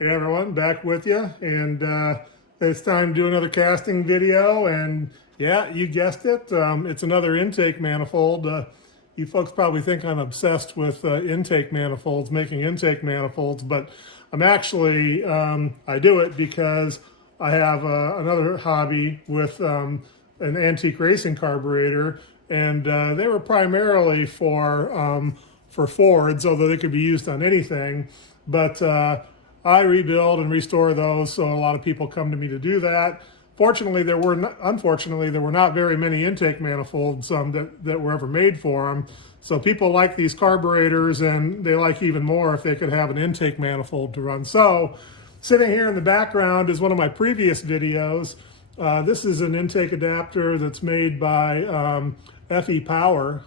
Hey everyone, back with you, and it's time to do another casting video. And yeah, you guessed it, it's another intake manifold. You folks probably think I'm obsessed with intake manifolds, making intake manifolds, but I'm actually, I do it because I have another hobby with an antique racing carburetor, and they were primarily for Fords, although they could be used on anything. But I rebuild and restore those, so a lot of people come to me to do that. Unfortunately, there were not very many intake manifolds that were ever made for them. So people like these carburetors, and they like even more if they could have an intake manifold to run. So sitting here in the background is one of my previous videos. This is an intake adapter that's made by FE Power,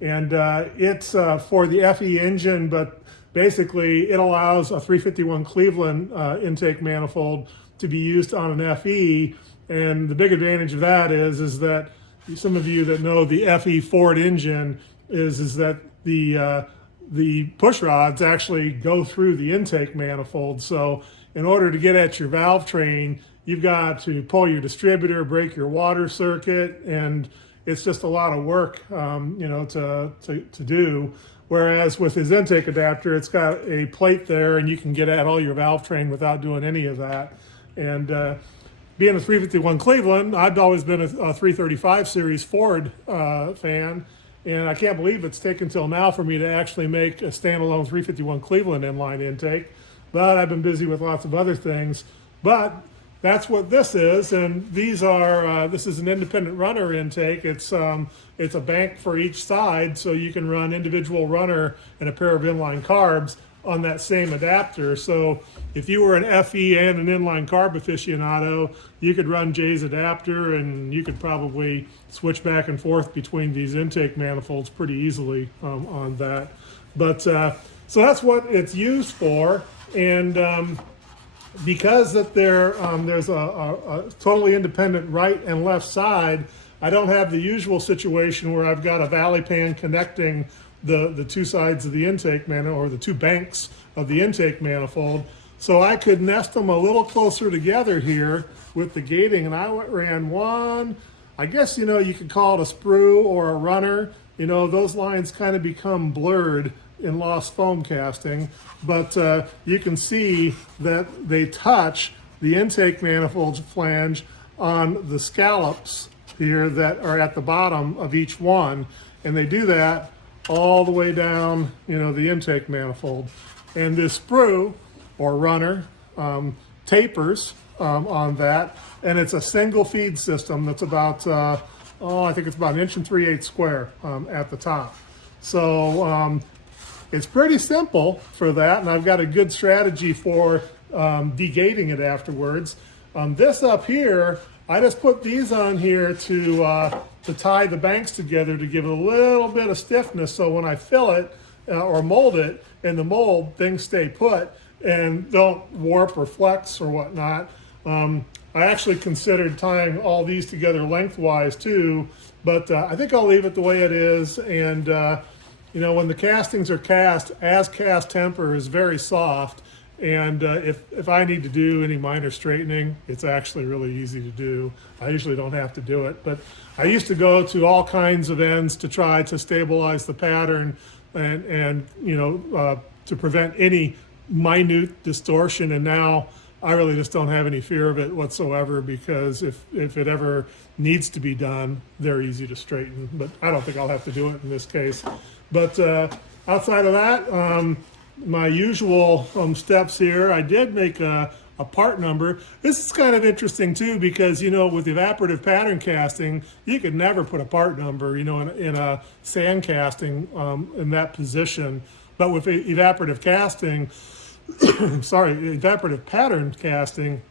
and it's for the FE engine, but basically it allows a 351 Cleveland intake manifold to be used on an FE. And the big advantage of that is that some of you that know the FE Ford engine is that the push rods actually go through the intake manifold. So in order to get at your valve train, you've got to pull your distributor, break your water circuit, and it's just a lot of work, to do. Whereas with his intake adapter, it's got a plate there, and you can get at all your valve train without doing any of that. And being a 351 Cleveland, I've always been a 335 series Ford fan, and I can't believe it's taken till now for me to actually make a standalone 351 Cleveland inline intake. But I've been busy with lots of other things. But that's what this is, and these are this is an independent runner intake. It's a bank for each side, so you can run individual runner and a pair of inline carbs on that same adapter. So if you were an FE and an inline carb aficionado, you could run Jay's adapter, and you could probably switch back and forth between these intake manifolds pretty easily on that. But so that's what it's used for, and because that there's a totally independent right and left side, I don't have the usual situation where I've got a valley pan connecting the two sides of the intake manifold, or the two banks of the intake manifold. So I could nest them a little closer together here with the gating, and I ran one, I guess, you could call it a sprue or a runner. Those lines kind of become blurred in lost foam casting, but you can see that they touch the intake manifold flange on the scallops here that are at the bottom of each one, and they do that all the way down, the intake manifold. And this sprue or runner tapers on that, and it's a single feed system that's about I think it's about 1 3/8 inches square at the top. So it's pretty simple for that, and I've got a good strategy for degating it afterwards. This up here, I just put these on here to tie the banks together to give it a little bit of stiffness, so when I fill it or mold it in the mold, things stay put and don't warp or flex or whatnot. I actually considered tying all these together lengthwise too, but I think I'll leave it the way it is. And when the castings are cast, as cast temper is very soft, and if I need to do any minor straightening, it's actually really easy to do. I usually don't have to do it, but I used to go to all kinds of ends to try to stabilize the pattern and to prevent any minute distortion, and now I really just don't have any fear of it whatsoever, because if it ever needs to be done, they're easy to straighten. But I don't think I'll have to do it in this case. But outside of that, my usual steps here, I did make a part number. This is kind of interesting too, because with evaporative pattern casting, you could never put a part number in a sand casting in that position. But with evaporative casting, evaporative pattern casting,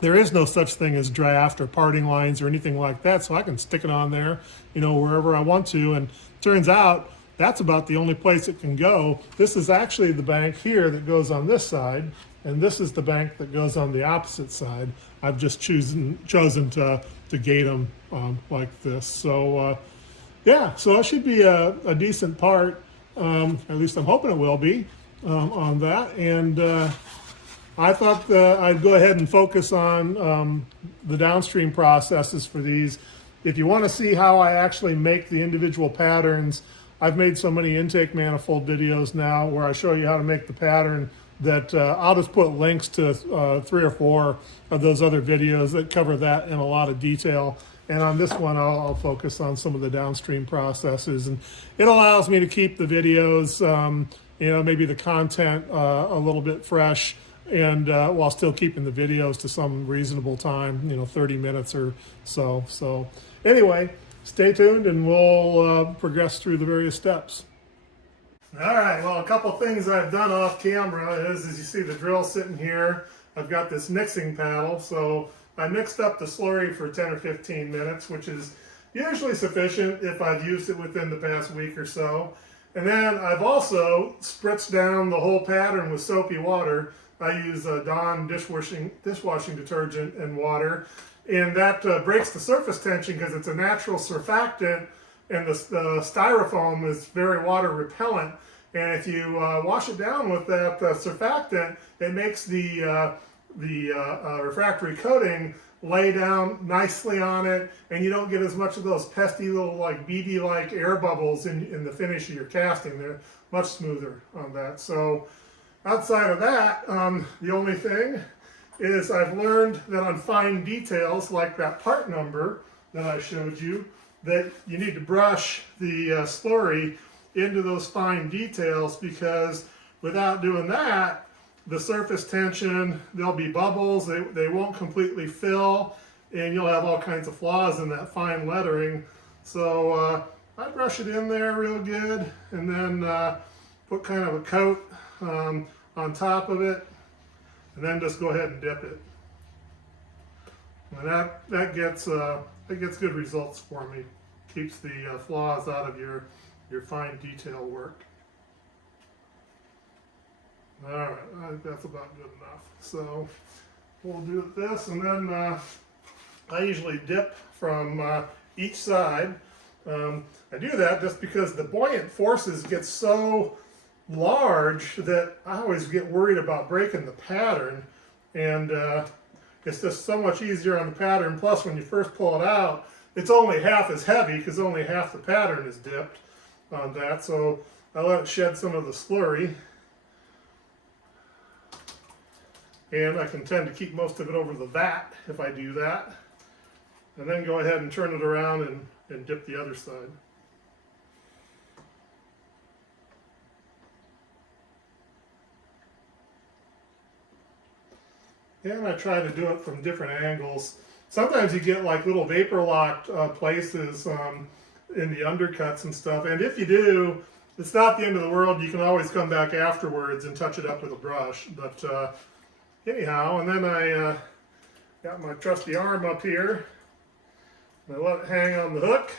there is no such thing as draft or parting lines or anything like that, so I can stick it on there, wherever I want to. And turns out that's about the only place it can go. This is actually the bank here that goes on this side, and this is the bank that goes on the opposite side. I've just chosen to gate them like this. So yeah, so it should be a decent part. At least I'm hoping it will be on that. And I thought I'd go ahead and focus on the downstream processes for these. If you want to see how I actually make the individual patterns, I've made so many intake manifold videos now where I show you how to make the pattern that I'll just put links to 3 or 4 of those other videos that cover that in a lot of detail. And on this one, I'll focus on some of the downstream processes. And it allows me to keep the videos, maybe the content a little bit fresh, and while still keeping the videos to some reasonable time, 30 minutes or so. So anyway, stay tuned and we'll progress through the various steps. All right, well, a couple things I've done off camera is, as you see the drill sitting here, I've got this mixing paddle. So I mixed up the slurry for 10 or 15 minutes, which is usually sufficient if I've used it within the past week or so. And then I've also spritzed down the whole pattern with soapy water. I use Dawn dishwashing detergent and water, and that breaks the surface tension because it's a natural surfactant, and the styrofoam is very water repellent. And if you wash it down with that surfactant, it makes the refractory coating lay down nicely on it, and you don't get as much of those pesky little like beady-like air bubbles in the finish of your casting. They're much smoother on that. So outside of that, the only thing is I've learned that on fine details like that part number that I showed you, that you need to brush the slurry into those fine details, because without doing that, the surface tension, there'll be bubbles, they won't completely fill, and you'll have all kinds of flaws in that fine lettering. So I brush it in there real good, and then put kind of a coat on top of it, and then just go ahead and dip it. And that gets good results for me. Keeps the flaws out of your fine detail work. All right, I think that's about good enough. So we'll do this, and then I usually dip from each side. I do that just because the buoyant forces get so large that I always get worried about breaking the pattern, and it's just so much easier on the pattern. Plus, when you first pull it out, it's only half as heavy because only half the pattern is dipped on that. So I let it shed some of the slurry, and I can tend to keep most of it over the vat if I do that, and then go ahead and turn it around and dip the other side. And I try to do it from different angles. Sometimes you get like little vapor locked places in the undercuts and stuff, and if you do, it's not the end of the world. You can always come back afterwards and touch it up with a brush. But anyhow, and then I got my trusty arm up here, and I let it hang on the hook,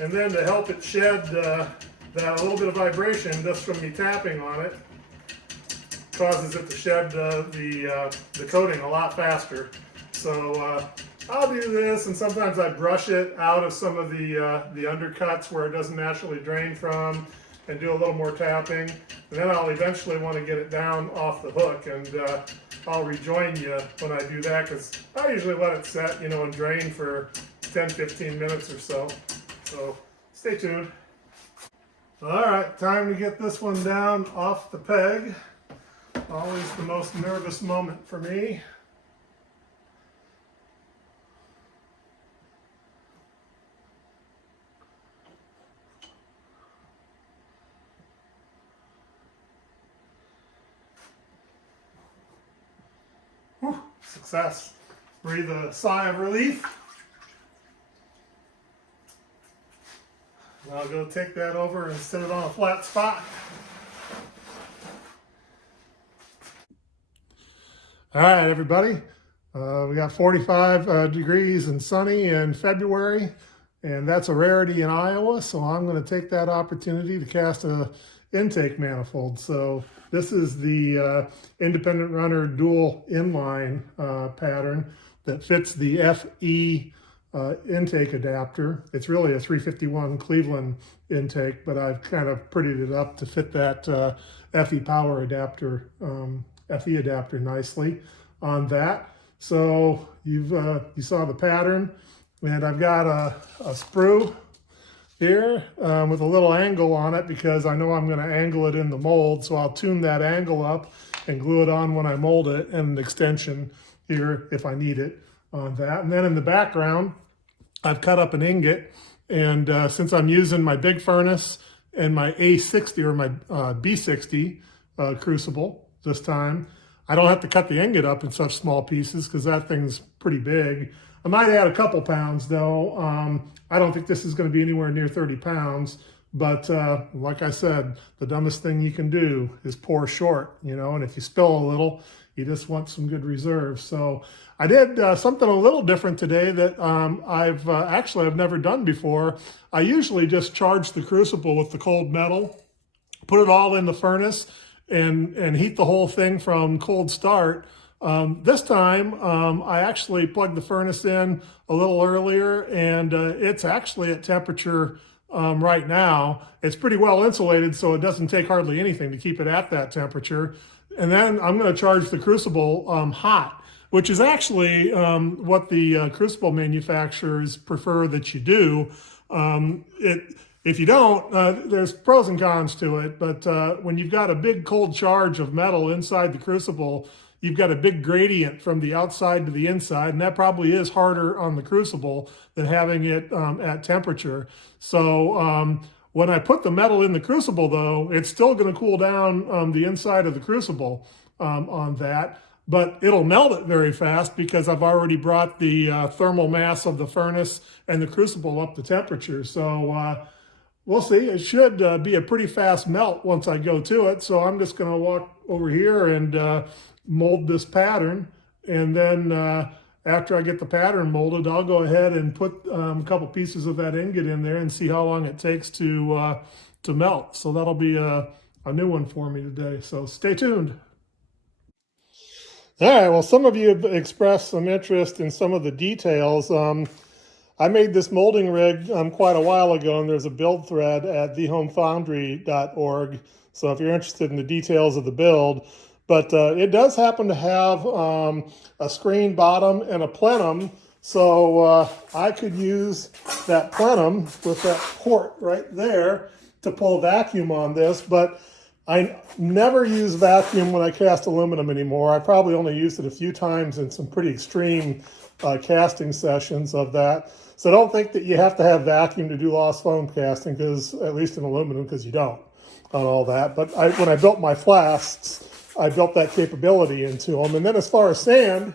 and then to help it shed that little bit of vibration just from me tapping on it, causes it to shed the coating a lot faster. So I'll do this, and sometimes I brush it out of some of the undercuts where it doesn't naturally drain from, and do a little more tapping. And then I'll eventually want to get it down off the hook, and I'll rejoin you when I do that, because I usually let it set, and drain for 10-15 minutes or so. So stay tuned. All right, time to get this one down off the peg. Always the most nervous moment for me. Whew, success. Breathe a sigh of relief. I'll go take that over and set it on a flat spot. All right, everybody. We got 45 degrees and sunny in February, and that's a rarity in Iowa, so I'm going to take that opportunity to cast a intake manifold. So this is the independent runner dual inline pattern that fits the FE intake adapter. It's really a 351 Cleveland intake, but I've kind of prettied it up to fit that FE power adapter FE adapter nicely on that. So you saw the pattern, and I've got a sprue here with a little angle on it because I know I'm going to angle it in the mold. So I'll tune that angle up and glue it on when I mold it, and an extension here if I need it on that. And then in the background, I've cut up an ingot, and since I'm using my big furnace and my A60 or my B60 Crucible this time, I don't have to cut the ingot up in such small pieces because that thing's pretty big. I might add a couple pounds though. I don't think this is going to be anywhere near 30 pounds, but like I said, the dumbest thing you can do is pour short, you know, and if you spill a little, you just want some good reserve. So I did something a little different today that I've never done before. I usually just charge the Crucible with the cold metal, put it all in the furnace, and heat the whole thing from cold start. This time, I actually plugged the furnace in a little earlier, and it's actually at temperature right now. It's pretty well insulated, so it doesn't take hardly anything to keep it at that temperature. And then I'm going to charge the Crucible hot, which is actually what the Crucible manufacturers prefer that you do. If you don't, there's pros and cons to it, but when you've got a big cold charge of metal inside the Crucible, you've got a big gradient from the outside to the inside, and that probably is harder on the Crucible than having it at temperature. So when I put the metal in the Crucible, though, it's still going to cool down the inside of the Crucible on that, but it'll melt it very fast because I've already brought the thermal mass of the furnace and the Crucible up to temperature. So we'll see. It should be a pretty fast melt once I go to it. So I'm just going to walk over here and mold this pattern, and then after I get the pattern molded, I'll go ahead and put a couple pieces of that ingot in there and see how long it takes to melt. So that'll be a new one for me today. So stay tuned. All right. Well, some of you have expressed some interest in some of the details. I made this molding rig quite a while ago, and there's a build thread at thehomefoundry.org. So if you're interested in the details of the build. But it does happen to have a screen bottom and a plenum, so I could use that plenum with that port right there to pull vacuum on this, but I never use vacuum when I cast aluminum anymore. I probably only used it a few times in some pretty extreme casting sessions of that. So don't think that you have to have vacuum to do lost foam casting, because at least in aluminum, because you don't on all that. But when I built my flasks, I built that capability into them. And then as far as sand,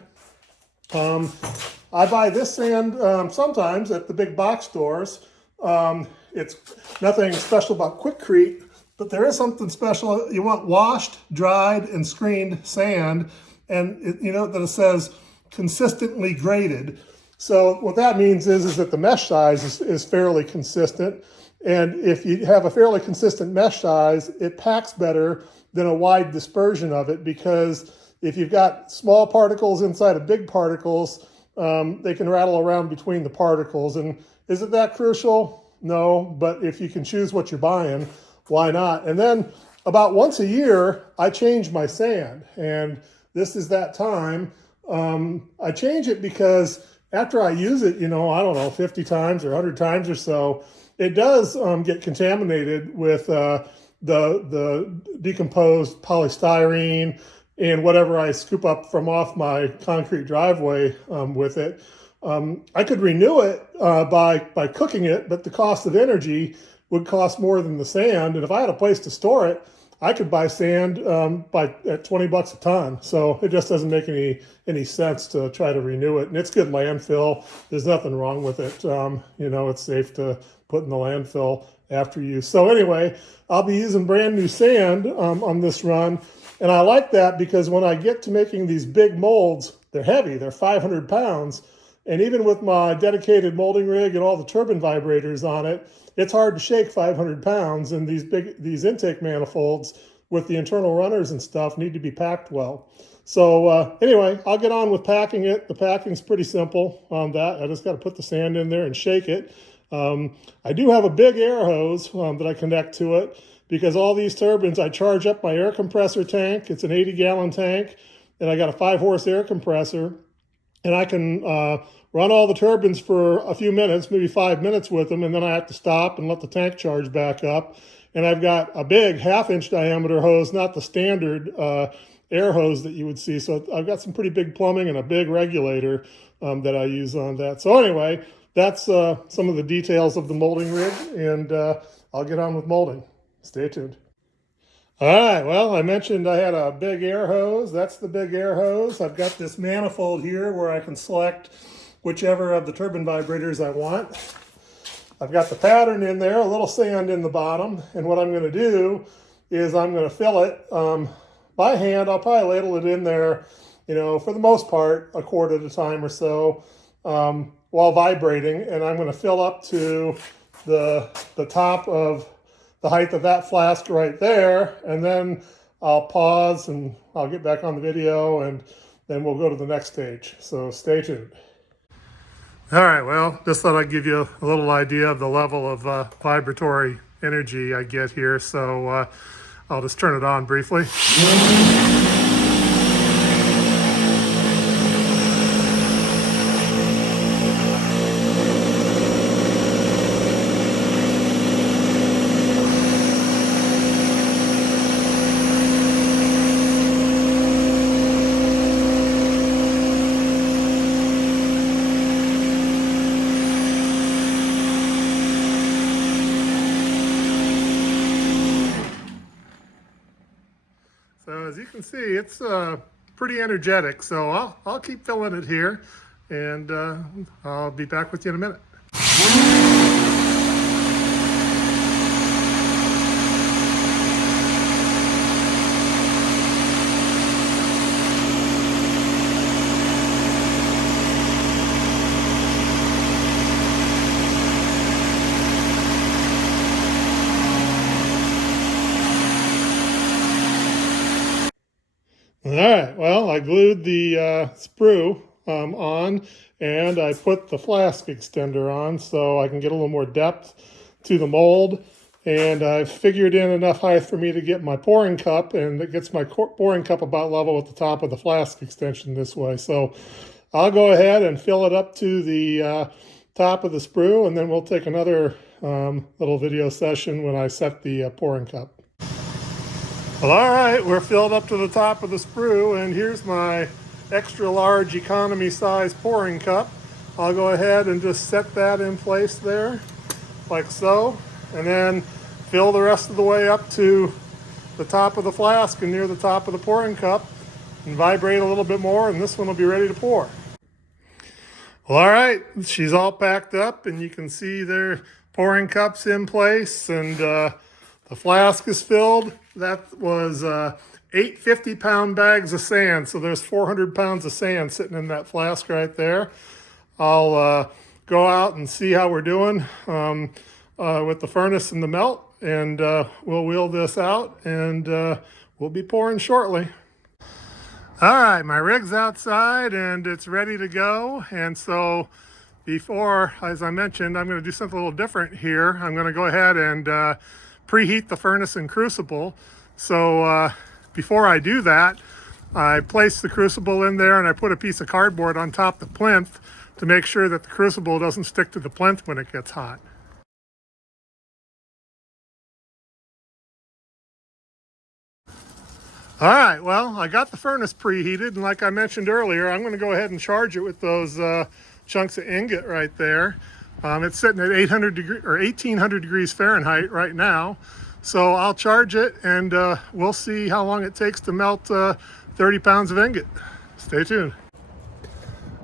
I buy this sand sometimes at the big box stores. It's nothing special about Quikrete, but there is something special. You want washed, dried, and screened sand, and you know that it says consistently graded. So what that means is that the mesh size is fairly consistent. And if you have a fairly consistent mesh size, it packs better than a wide dispersion of it, because if you've got small particles inside of big particles, they can rattle around between the particles. And is it that crucial? No, but if you can choose what you're buying, why not? And then about once a year, I change my sand, and this is that time. I change it because after I use it, you know, I don't know, 50 times or 100 times or so, it does get contaminated with the decomposed polystyrene and whatever I scoop up from off my concrete driveway with it. I could renew it by cooking it, but the cost of energy would cost more than the sand. And if I had a place to store it, I could buy sand at 20 bucks a ton. So it just doesn't make any sense to try to renew it. And it's good landfill. There's nothing wrong with it. You know, it's safe to put in the landfill after use. So anyway, I'll be using brand new sand on this run. And I like that because when I get to making these big molds, they're heavy, they're 500 pounds. And even with my dedicated molding rig and all the turbine vibrators on it, it's hard to shake 500 pounds. And these intake manifolds with the internal runners and stuff need to be packed well. So anyway, I'll get on with packing it. The packing's pretty simple on that. I just got to put the sand in there and shake it. I do have a big air hose that I connect to it. because all these turbines, I charge up my air compressor tank. It's an 80-gallon tank, and I got a 5-horse air compressor, and I can run all the turbines for a few minutes, maybe 5 minutes with them, and then I have to stop and let the tank charge back up. And I've got a big 1/2-inch diameter hose, not the standard air hose that you would see. So I've got some pretty big plumbing and a big regulator that I use on that. So anyway, that's some of the details of the molding rig, and I'll get on with molding. Stay tuned. All right, well, I mentioned I had a big air hose. That's the big air hose. I've got this manifold here where I can select whichever of the turbine vibrators I want. I've got the pattern in there, a little sand in the bottom, and what I'm going to do is I'm going to fill it by hand. I'll probably ladle it in there, for the most part, a quart at a time or so while vibrating, and I'm going to fill up to the top of the height of that flask right there, and then I'll pause and I'll get back on the video, and then we'll go to the next stage. So stay tuned. All right, well, just thought I'd give you a little idea of the level of vibratory energy I get here. So I'll just turn it on briefly. So as you can see, it's pretty energetic. So I'll keep filling it here, and I'll be back with you in a minute. All right, well, I glued the sprue on, and I put the flask extender on so I can get a little more depth to the mold. And I've figured in enough height for me to get my pouring cup, and it gets my pouring cup about level with the top of the flask extension this way. So I'll go ahead and fill it up to the top of the sprue, and then we'll take another little video session when I set the pouring cup. Well, all right, we're filled up to the top of the sprue, and here's my extra large economy size pouring cup. I'll go ahead and just set that in place there, like so, and then fill the rest of the way up to the top of the flask and near the top of the pouring cup, and vibrate a little bit more, and this one will be ready to pour. Well, all right, she's all packed up, and you can see their pouring cups in place, and the flask is filled. That was 8 50-pound bags of sand. So there's 400 pounds of sand sitting in that flask right there. I'll go out and see how we're doing with the furnace and the melt. And we'll wheel this out, and we'll be pouring shortly. All right, my rig's outside and it's ready to go. And so before, as I mentioned, I'm going to do something a little different here. I'm going to go ahead and preheat the furnace and crucible. So before I do that, I place the crucible in there, and I put a piece of cardboard on top of the plinth to make sure that the crucible doesn't stick to the plinth when it gets hot. All right, well, I got the furnace preheated, and like I mentioned earlier, I'm going to go ahead and charge it with those chunks of ingot right there. It's sitting at 1800 degrees Fahrenheit right now. So I'll charge it, and we'll see how long it takes to melt 30 pounds of ingot. Stay tuned.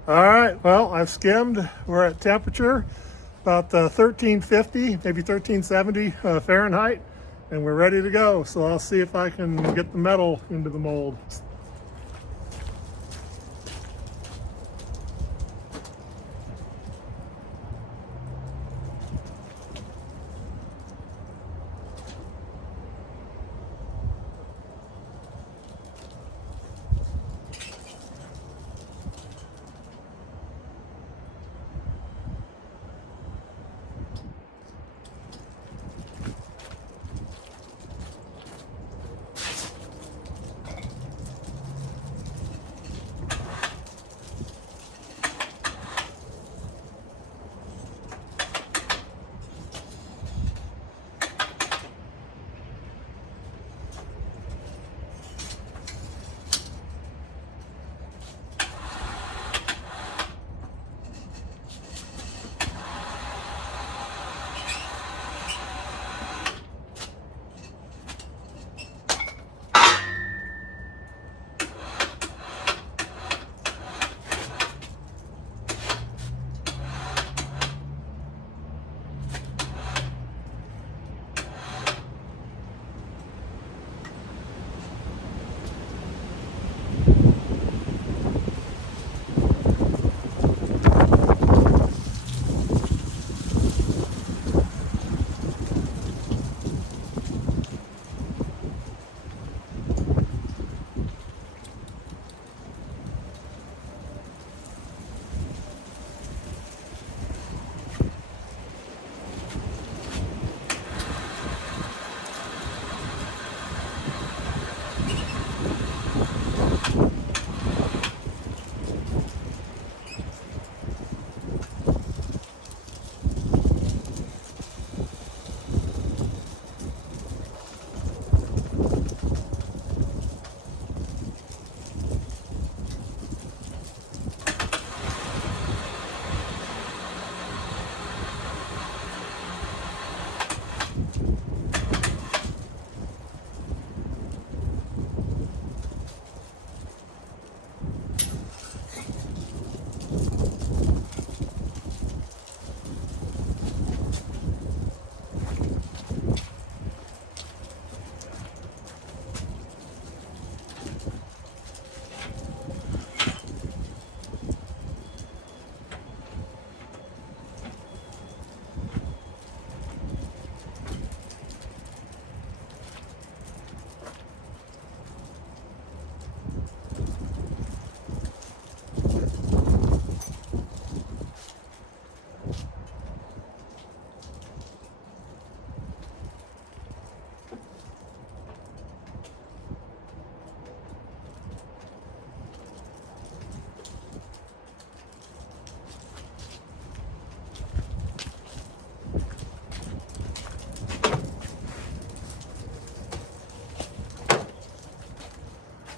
All right, well, I've skimmed. We're at temperature about 1350, maybe 1370 Fahrenheit, and we're ready to go. So I'll see if I can get the metal into the mold.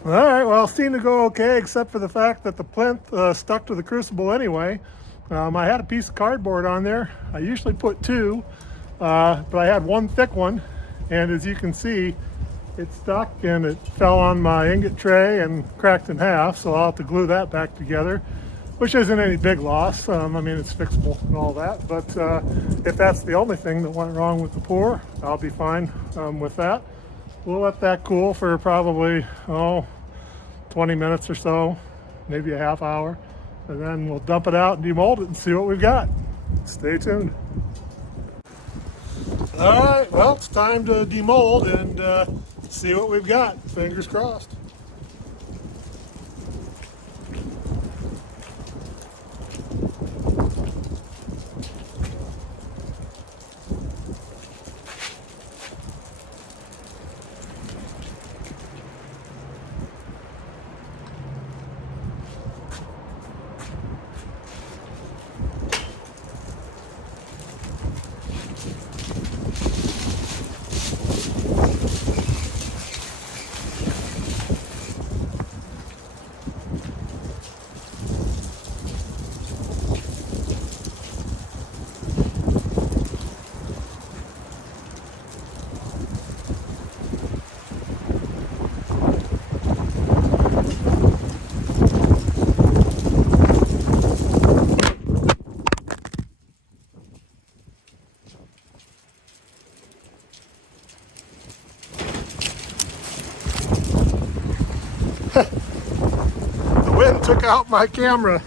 All right, well, it seemed to go okay, except for the fact that the plinth stuck to the Crucible anyway. I had a piece of cardboard on there. I usually put two, but I had one thick one, and as you can see, it stuck and it fell on my ingot tray and cracked in half, so I'll have to glue that back together, which isn't any big loss. I mean, it's fixable and all that, but if that's the only thing that went wrong with the pour, I'll be fine with that. We'll let that cool for probably, 20 minutes or so, maybe a half hour, and then we'll dump it out and demold it and see what we've got. Stay tuned. All right, well, it's time to demold and see what we've got. Fingers crossed. The wind took out my camera.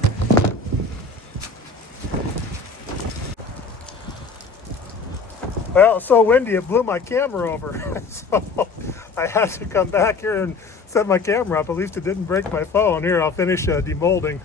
Well, it's so windy it blew my camera over. So I had to come back here and set my camera up. At least it didn't break my phone. Here, I'll finish demolding.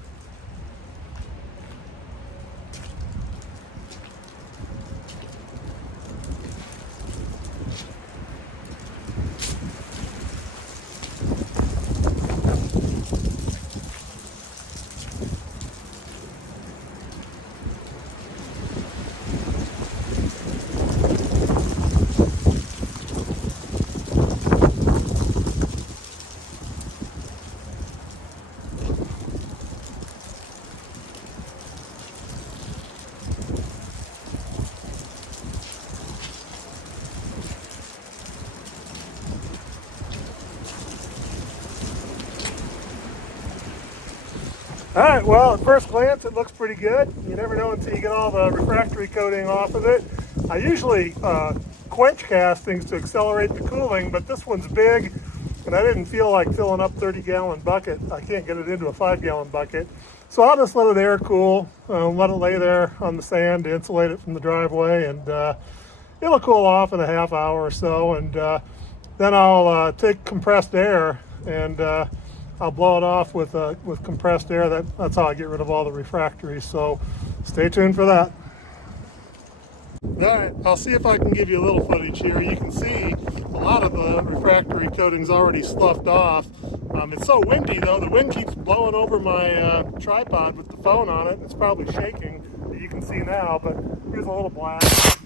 All right, well, at first glance, it looks pretty good. You never know until you get all the refractory coating off of it. I usually quench castings to accelerate the cooling, but this one's big, and I didn't feel like filling up 30-gallon bucket. I can't get it into a 5-gallon bucket. So I'll just let it air cool, let it lay there on the sand to insulate it from the driveway, and it'll cool off in a half hour or so, and then I'll take compressed air and I'll blow it off with compressed air. That's how I get rid of all the refractory. So stay tuned for that. All right, I'll see if I can give you a little footage here. You can see a lot of the refractory coating's already sloughed off. It's so windy though, the wind keeps blowing over my tripod with the phone on it. It's probably shaking, that you can see now, but here's a little blast.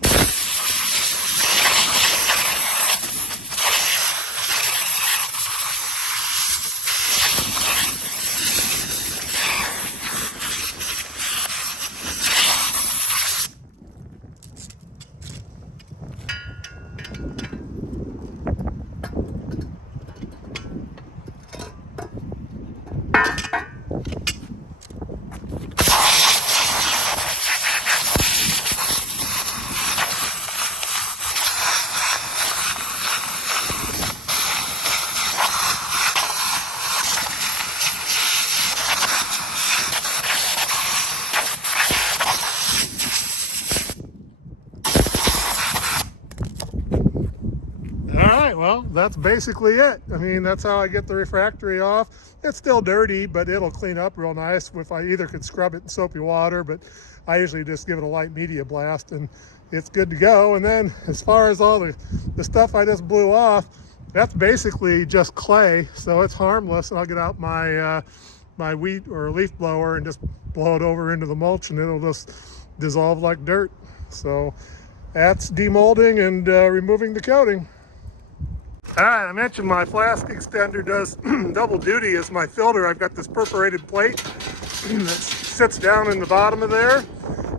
Well, that's basically it. I mean, that's how I get the refractory off. It's still dirty, but it'll clean up real nice if I either could scrub it in soapy water, but I usually just give it a light media blast and it's good to go. And then as far as all the stuff I just blew off, that's basically just clay, so it's harmless. And I'll get out my my wheat or leaf blower and just blow it over into the mulch, and it'll just dissolve like dirt. So that's demolding and removing the coating. All right, I mentioned my flask extender does double duty as my filter. I've got this perforated plate that sits down in the bottom of there,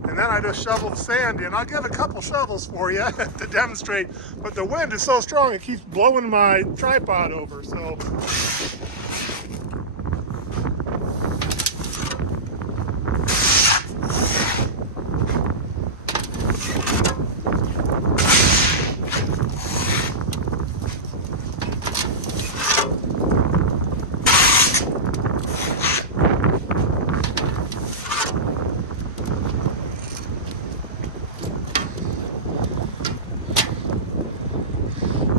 and then I just shovel the sand in. I'll give a couple shovels for you to demonstrate, but the wind is so strong it keeps blowing my tripod over, so.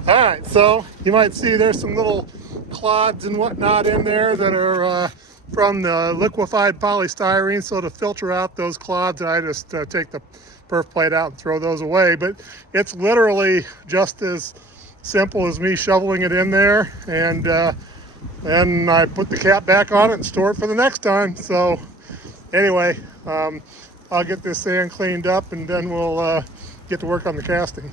All right, so you might see there's some little clods and whatnot in there that are from the liquefied polystyrene. So to filter out those clods, I just take the perf plate out and throw those away. But it's literally just as simple as me shoveling it in there, and then I put the cap back on it and store it for the next time. So anyway, I'll get this sand cleaned up, and then we'll get to work on the casting.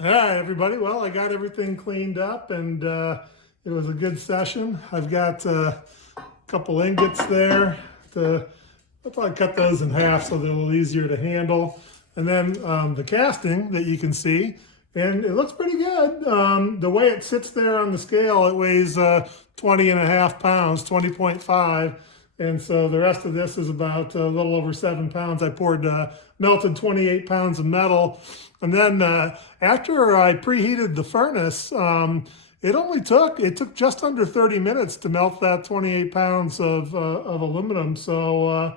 All right, everybody. Well, I got everything cleaned up, and it was a good session. I've got a couple ingots there. I'll probably cut those in half so they're a little easier to handle. And then the casting that you can see, and it looks pretty good. The way it sits there on the scale, it weighs 20.5 pounds, 20.5. And so the rest of this is about a little over 7 pounds. I poured melted 28 pounds of metal. And then after I preheated the furnace, it took just under 30 minutes to melt that 28 pounds of aluminum. So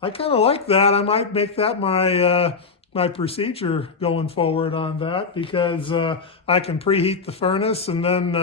I kind of like that. I might make that my procedure going forward on that, because I can preheat the furnace, and then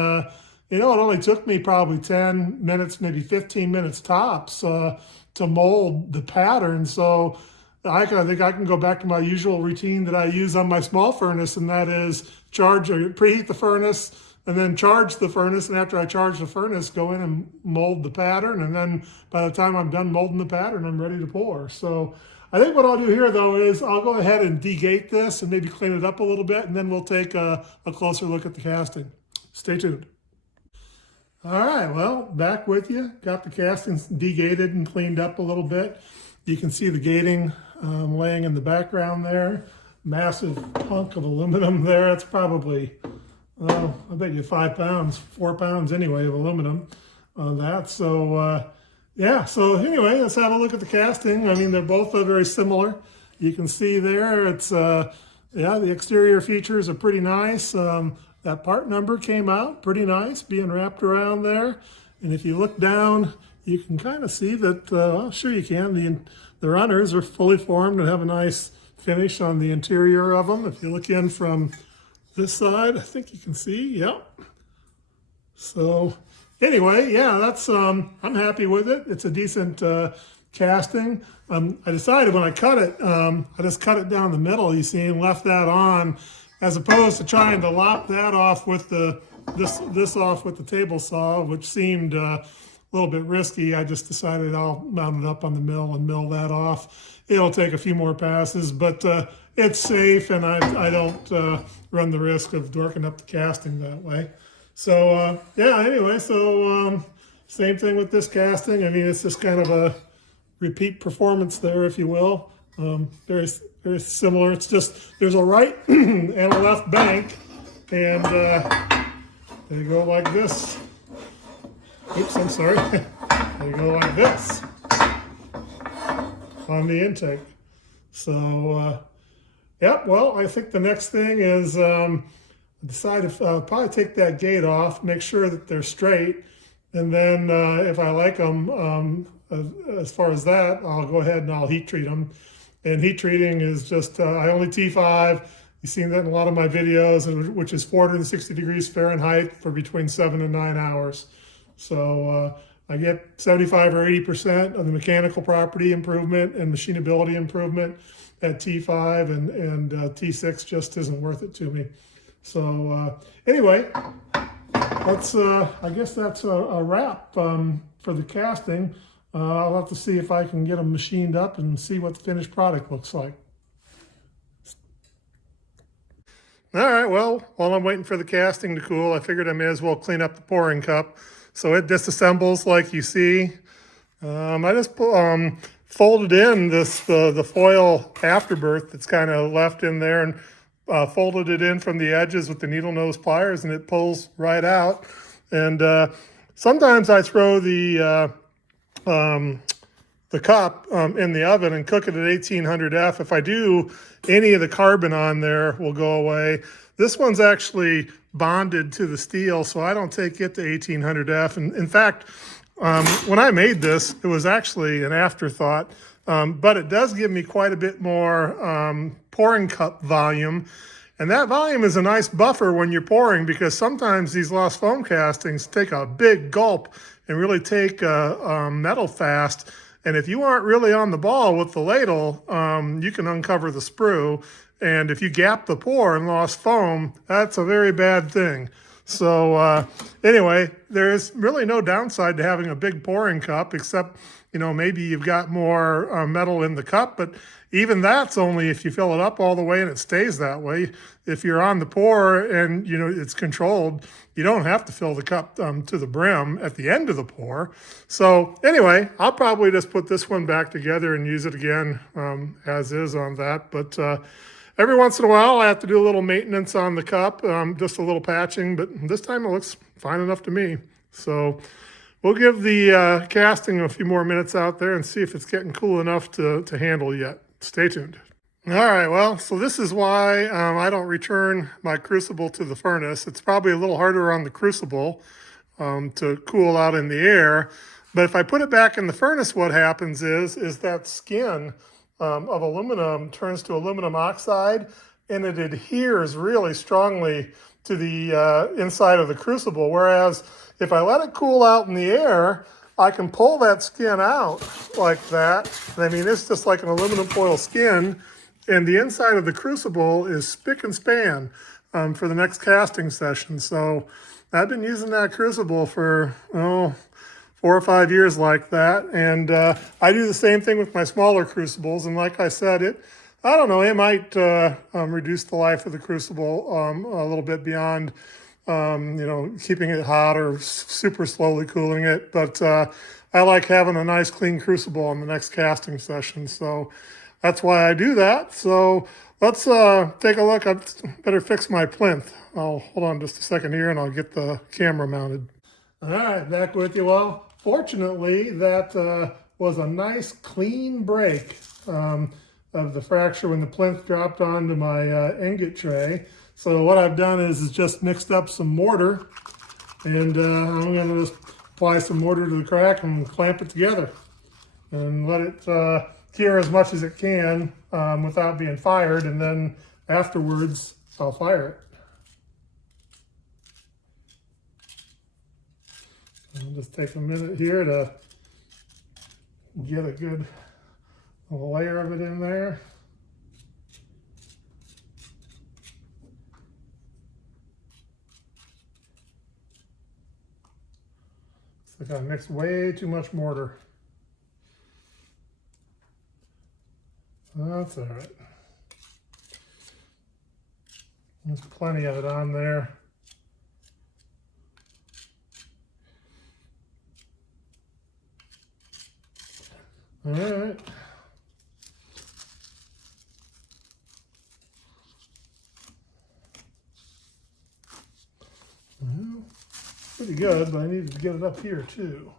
it only took me probably 10 minutes, maybe 15 minutes tops to mold the pattern. So I think I can go back to my usual routine that I use on my small furnace, and that is preheat the furnace, and then charge the furnace. And after I charge the furnace, go in and mold the pattern. And then by the time I'm done molding the pattern, I'm ready to pour. So I think what I'll do here, though, is I'll go ahead and degate this and maybe clean it up a little bit, and then we'll take a closer look at the casting. Stay tuned. All right, well, back with you. Got the castings degated and cleaned up a little bit. You can see the gating laying in the background there. Massive hunk of aluminum there. It's probably, I bet you 5 pounds, 4 pounds anyway of aluminum on that. So yeah, so anyway, let's have a look at the casting. I mean, they're both very similar. You can see there, it's, yeah, the exterior features are pretty nice. That part number came out pretty nice, being wrapped around there. And if you look down, you can kind of see that, well, sure you can, the runners are fully formed and have a nice finish on the interior of them. If you look in from this side, I think you can see, yep. So anyway, yeah, that's, I'm happy with it. It's a decent casting. I decided when I cut it, I just cut it down the middle, you see, and left that on, as opposed to trying to lop that off with this off with the table saw, which seemed a little bit risky. I just decided I'll mount it up on the mill and mill that off. It'll take a few more passes, but it's safe, and I don't run the risk of dorking up the casting that way. So yeah, anyway, so same thing with this casting. I mean, it's just kind of a repeat performance there, if you will. Very similar. It's just there's a right and a left bank, and they go like this. Oops, I'm sorry. They go like this on the intake. So yep, well, I think the next thing is decide if I'll probably take that gate off, make sure that they're straight, and then if I like them, as far as that, I'll go ahead and I'll heat treat them. And heat treating is just, I only T5. You've seen that in a lot of my videos, which is 460 degrees Fahrenheit for between 7 and 9 hours. So I get 75 or 80% of the mechanical property improvement and machinability improvement at T5, and T6 just isn't worth it to me. So anyway, that's, I guess that's a wrap for the casting. I'll have to see if I can get them machined up and see what the finished product looks like. All right, well, while I'm waiting for the casting to cool, I figured I may as well clean up the pouring cup. So it disassembles like you see. I just folded in the foil afterbirth that's kind of left in there, and folded it in from the edges with the needle nose pliers, and it pulls right out. And sometimes I throw the cup in the oven and cook it at 1800F. If I do, any of the carbon on there will go away. This one's actually bonded to the steel, so I don't take it to 1800F. And in fact, when I made this, it was actually an afterthought, but it does give me quite a bit more pouring cup volume. And that volume is a nice buffer when you're pouring, because sometimes these lost foam castings take a big gulp and really take metal fast. And if you aren't really on the ball with the ladle, you can uncover the sprue. And if you gap the pour and lost foam, that's a very bad thing. So anyway, there's really no downside to having a big pouring cup, except, you know, maybe you've got more metal in the cup, but even that's only if you fill it up all the way and it stays that way. If you're on the pour and, you know, it's controlled, you don't have to fill the cup to the brim at the end of the pour. So anyway, I'll probably just put this one back together and use it again as is on that. But every once in a while, I have to do a little maintenance on the cup, just a little patching, but this time it looks fine enough to me. So we'll give the casting a few more minutes out there and see if it's getting cool enough to handle yet. Stay tuned. All right, well, so this is why I don't return my Crucible to the furnace. It's probably a little harder on the Crucible to cool out in the air. But if I put it back in the furnace, what happens is that skin of aluminum turns to aluminum oxide, and it adheres really strongly to the inside of the Crucible. Whereas if I let it cool out in the air, I can pull that skin out like that. I mean, it's just like an aluminum foil skin, and the inside of the Crucible is spick and span for the next casting session. So I've been using that Crucible for, 4 or 5 years like that. And I do the same thing with my smaller Crucibles. And like I said, it might reduce the life of the Crucible a little bit beyond, keeping it hot or super slowly cooling it. But I like having a nice clean Crucible on the next casting session. So that's why I do that. So let's take a look. I better fix my plinth. I'll hold on just a second here and I'll get the camera mounted. All right, back with you. Well, fortunately, that was a nice clean break of the fracture when the plinth dropped onto my ingot tray. So what I've done is just mixed up some mortar, and I'm going to just apply some mortar to the crack and clamp it together and let it cure as much as it can without being fired, and then afterwards I'll fire it. I'll just take a minute here to get a good layer of it in there. Looks like I mixed way too much mortar. That's all right. There's plenty of it on there. All right. Well, pretty good, but I needed to get it up here too.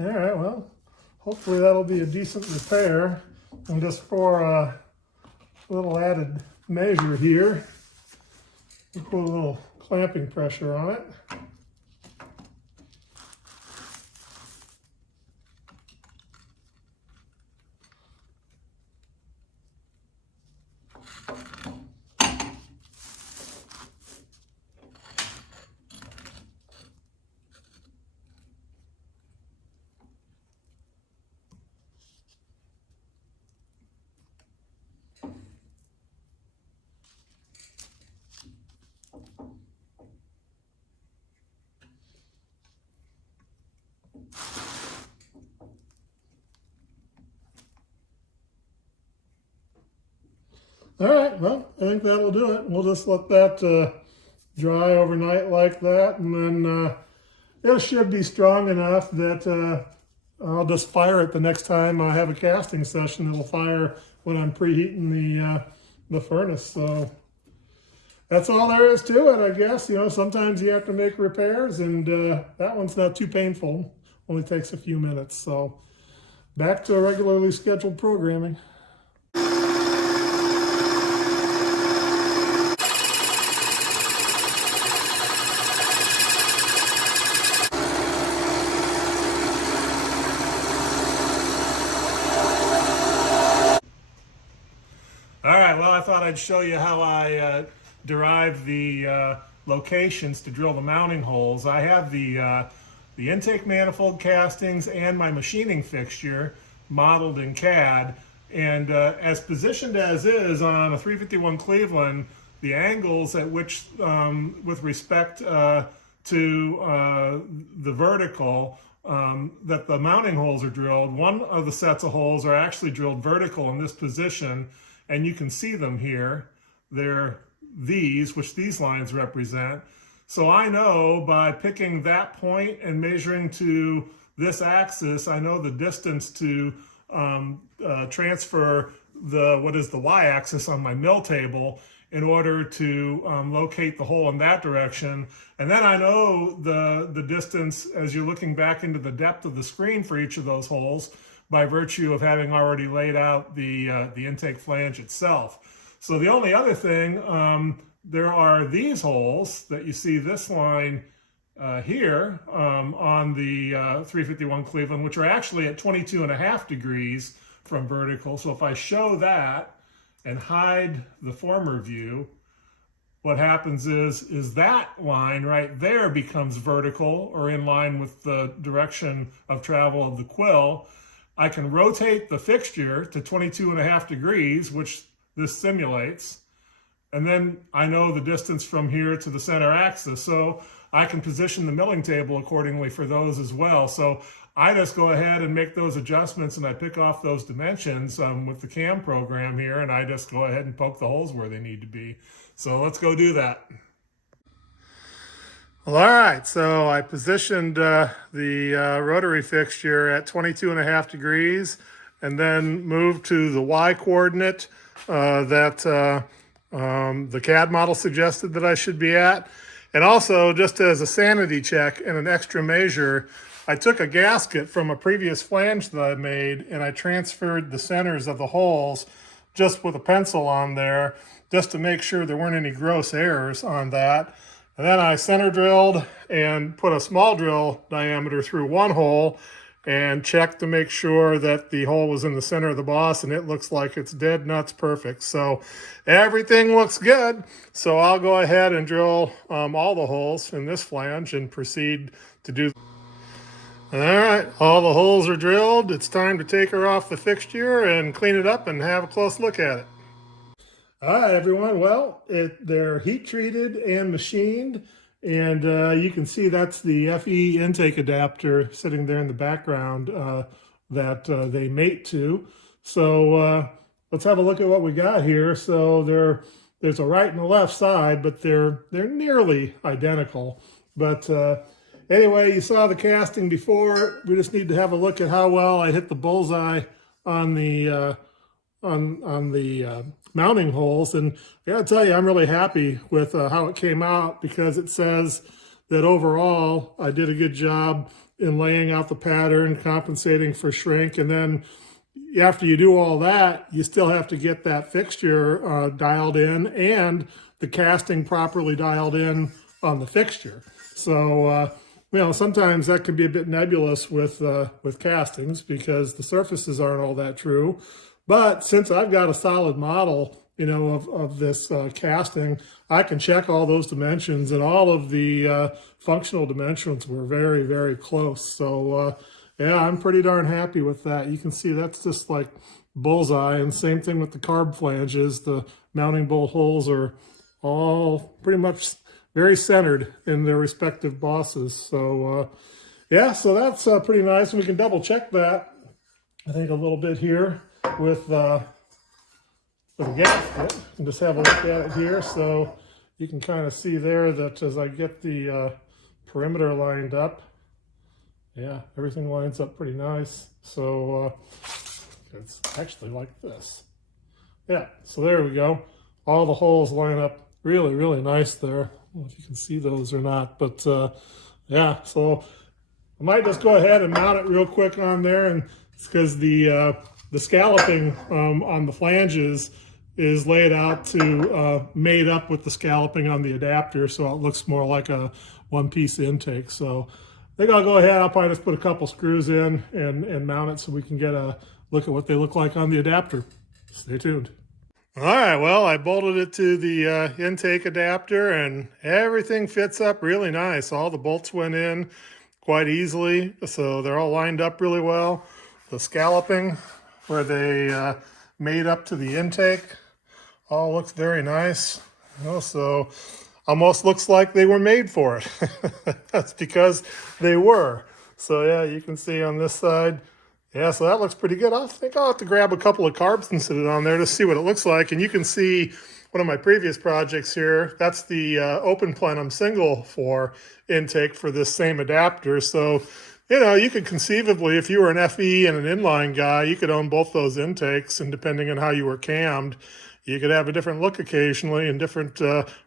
All right, well, hopefully that'll be a decent repair. And just for a little added measure here, we'll put a little clamping pressure on it. All right, well, I think that'll do it. We'll just let that dry overnight like that, and then it should be strong enough that I'll just fire it the next time I have a casting session. It'll fire when I'm preheating the furnace. So that's all there is to it, I guess. You know, sometimes you have to make repairs, and that one's not too painful. Only takes a few minutes. So back to regularly scheduled programming. All right, well, I thought I'd show you how I derive the locations to drill the mounting holes. I have the intake manifold castings and my machining fixture modeled in CAD. And as positioned as is on a 351 Cleveland, the angles at which, with respect to the vertical, that the mounting holes are drilled, one of the sets of holes are actually drilled vertical in this position. And you can see them here. They're these, which these lines represent. So I know by picking that point and measuring to this axis, I know the distance to transfer what is the y-axis on my mill table in order to locate the hole in that direction. And then I know the distance as you're looking back into the depth of the screen for each of those holes, by virtue of having already laid out the intake flange itself. So the only other thing, there are these holes that you see this line here on the 351 Cleveland, which are actually at 22.5 degrees from vertical. So if I show that and hide the former view, what happens is that line right there becomes vertical or in line with the direction of travel of the quill. I can rotate the fixture to 22.5 degrees, which this simulates, and then I know the distance from here to the center axis, so I can position the milling table accordingly for those as well. So I just go ahead and make those adjustments, and I pick off those dimensions with the CAM program here, and I just go ahead and poke the holes where they need to be. So let's go do that. Well, all right, so I positioned the rotary fixture at 22.5 degrees and then moved to the Y coordinate that the CAD model suggested that I should be at. And also, just as a sanity check and an extra measure, I took a gasket from a previous flange that I made and I transferred the centers of the holes just with a pencil on there, just to make sure there weren't any gross errors on that. And then I center drilled and put a small drill diameter through one hole and checked to make sure that the hole was in the center of the boss, and it looks like it's dead nuts perfect. So everything looks good. So I'll go ahead and drill all the holes in this flange and proceed to do. All right, all the holes are drilled. It's time to take her off the fixture and clean it up and have a close look at it. All right, everyone. Well, they're heat treated and machined, and you can see that's the FE intake adapter sitting there in the background that they mate to. So let's have a look at what we got here. So there's a right and a left side, but they're nearly identical. But anyway, you saw the casting before. We just need to have a look at how well I hit the bullseye on the mounting holes, and I gotta tell you, I'm really happy with how it came out, because it says that overall I did a good job in laying out the pattern, compensating for shrink, and then after you do all that, you still have to get that fixture dialed in and the casting properly dialed in on the fixture. So, sometimes that can be a bit nebulous with castings because the surfaces aren't all that true. But since I've got a solid model, of this casting, I can check all those dimensions, and all of the functional dimensions were very, very close. So, yeah, I'm pretty darn happy with that. You can see that's just like bullseye, and same thing with the carb flanges. The mounting bolt holes are all pretty much very centered in their respective bosses. So, yeah, so that's pretty nice. And we can double check that, I think, a little bit here with a gasket, and just have a look at it here. So you can kind of see there that as I get the perimeter lined up, yeah, everything lines up pretty nice. So it's actually like this. Yeah, so there we go. All the holes line up really, really nice there. I don't know if you can see those or not, but yeah, so I might just go ahead and mount it real quick on there, and it's because the scalloping on the flanges is laid out to mate up with the scalloping on the adapter, so it looks more like a one-piece intake. So I think I'll go ahead, I'll probably just put a couple screws in and mount it so we can get a look at what they look like on the adapter. Stay tuned. All right, well, I bolted it to the intake adapter, and everything fits up really nice. All the bolts went in quite easily, so they're all lined up really well. The scalloping where they made up to the intake all looks very nice. So almost looks like they were made for it. That's because they were. So yeah, you can see on this side, yeah, so that looks pretty good. I think I'll have to grab a couple of carbs and sit it on there to see what it looks like. And you can see one of my previous projects here. That's the open plenum single for intake for this same adapter. So, you could conceivably, if you were an FE and an inline guy, you could own both those intakes. And depending on how you were cammed, you could have a different look occasionally and different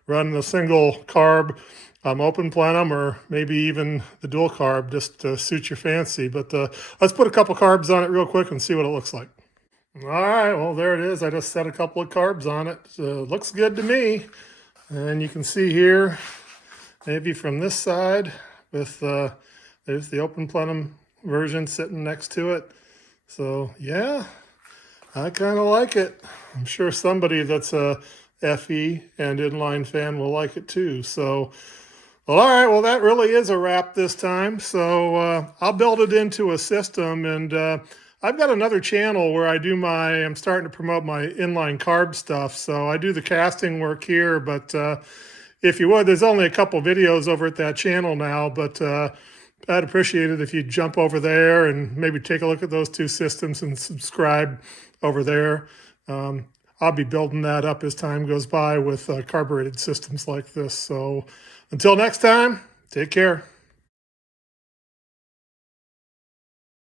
run the single carb open plenum, or maybe even the dual carb, just to suit your fancy. But let's put a couple carbs on it real quick and see what it looks like. All right, well, there it is. I just set a couple of carbs on it. Looks good to me. And you can see here, maybe from this side, with there's the open plenum version sitting next to it. So yeah, I kind of like it. I'm sure somebody that's a FE and inline fan will like it too. So, well, all right, well, that really is a wrap this time. So I'll build it into a system, and I've got another channel where I'm starting to promote my inline carb stuff. So I do the casting work here, but if you would, there's only a couple videos over at that channel now, but I'd appreciate it if you'd jump over there and maybe take a look at those two systems and subscribe over there. I'll be building that up as time goes by with carbureted systems like this. So until next time, take care.